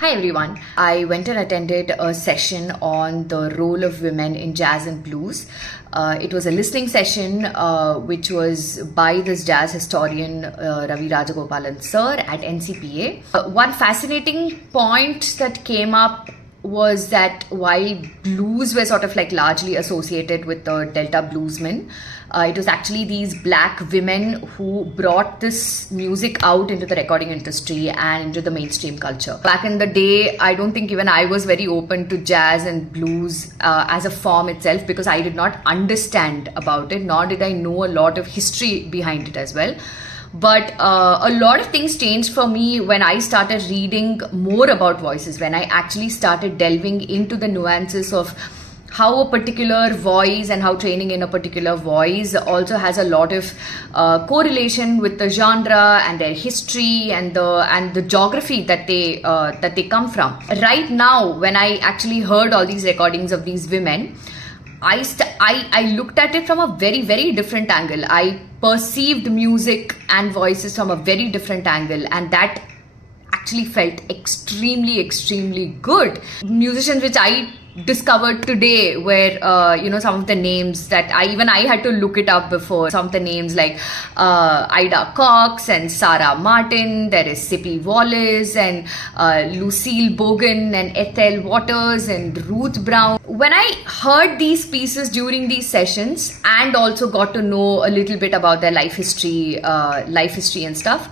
Hi everyone. I went and attended a session on the role of women in jazz and blues. It was a listening session which was by this jazz historian Ravi Rajagopalan sir at NCPA. One fascinating point that came up was that while blues were sort of like largely associated with the Delta bluesmen, it was actually these black women who brought this music out into the recording industry and into the mainstream culture. Back in the day, I don't think even I was very open to jazz and blues as a form itself, because I did not understand about it, nor did I know a lot of history behind it as well. But a lot of things changed for me when I started reading more about voices, when I actually started delving into the nuances of how a particular voice and how training in a particular voice also has a lot of correlation with the genre and their history and the geography that they come from. Right now, when I actually heard all these recordings of these women, I looked at it from a very, very different angle. I perceived music and voices from a very different angle, and that actually felt extremely, extremely good. Musicians which I discovered today were some of the names that I had to look it up before. Some of the names like Ida Cox and Sarah Martin. There is Sippy Wallace and Lucille Bogan and Ethel Waters and Ruth Brown. When I heard these pieces during these sessions and also got to know a little bit about their life history and stuff,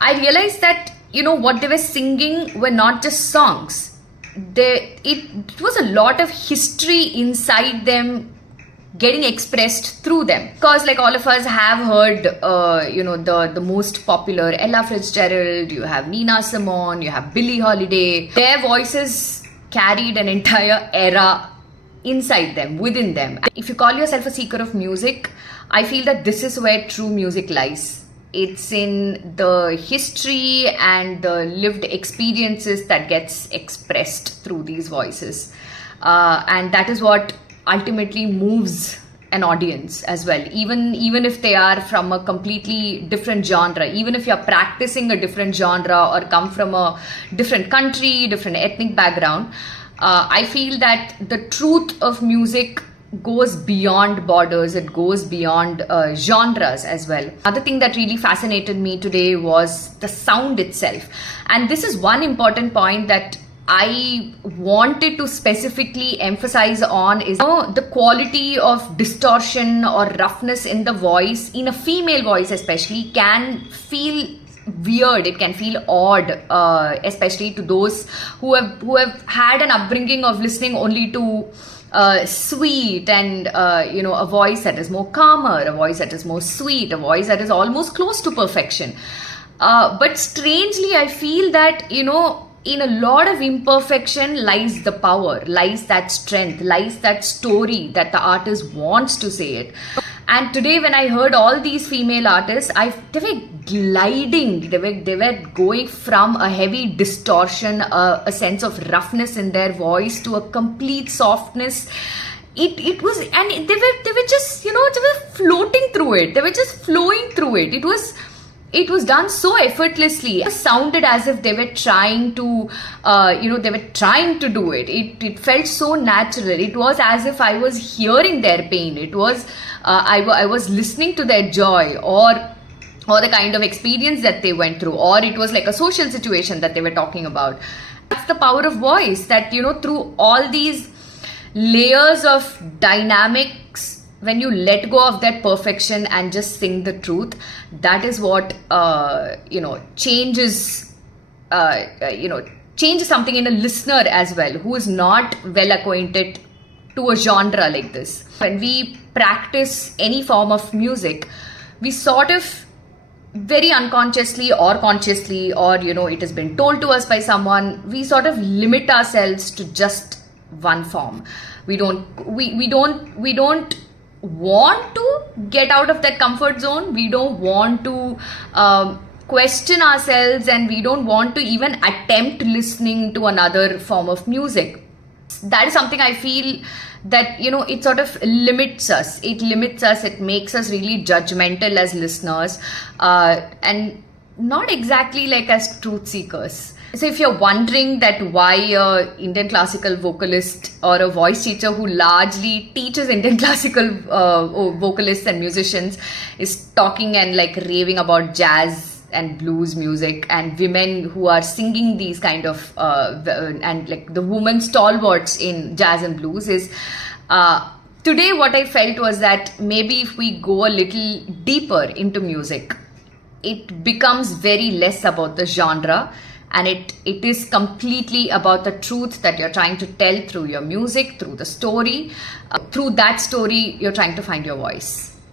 I realized that what they were singing were not just songs. It was a lot of history inside them getting expressed through them. Because like all of us have heard, the most popular Ella Fitzgerald, you have Nina Simone, you have Billie Holiday. Their voices carried an entire era inside them, within them. If you call yourself a seeker of music, I feel that this is where true music lies. It's in the history and the lived experiences that gets expressed through these voices. And that is what ultimately moves an audience as well. Even if they are from a completely different genre, even if you're practicing a different genre or come from a different country, different ethnic background, I feel that the truth of music goes beyond borders. It goes beyond genres as well. Other thing that really fascinated me today was the sound itself, and this is one important point that I wanted to specifically emphasize on is the quality of distortion or roughness in the voice, in a female voice especially, can feel weird. It can feel odd, especially to those who have had an upbringing of listening only to sweet and a voice that is more calmer, a voice that is more sweet, a voice that is almost close to perfection. But strangely, I feel that in a lot of imperfection lies the power, lies that strength, lies that story that the artist wants to say it. And today when I heard all these female artists, they were gliding, they were going from a heavy distortion, a sense of roughness in their voice, to a complete softness. It was, and they were just, they were floating through it. They were just flowing through it. It was done so effortlessly. It sounded as if they were trying to, do it. It felt so natural. It was as if I was hearing their pain. It was, I was listening to their joy or the kind of experience that they went through, or it was like a social situation that they were talking about. That's the power of voice, that, through all these layers of dynamics, when you let go of that perfection and just sing the truth, that is what changes something in a listener as well, who is not well acquainted to a genre like this. When we practice any form of music, we sort of very unconsciously or consciously, or it has been told to us by someone, we sort of limit ourselves to just one form. We don't want to get out of that comfort zone. We don't want to question ourselves, and we don't want to even attempt listening to another form of music. That is something I feel that it sort of limits us. It makes us really judgmental as listeners, and not exactly like as truth seekers. So if you're wondering that why a Indian classical vocalist or a voice teacher who largely teaches Indian classical vocalists and musicians is talking and like raving about jazz and blues music, and women who are singing these kind of and like the women stalwarts in jazz and blues is today what I felt was that maybe if we go a little deeper into music, it becomes very less about the genre, and it is completely about the truth that you're trying to tell through your music, through the story. Through that story, you're trying to find your voice.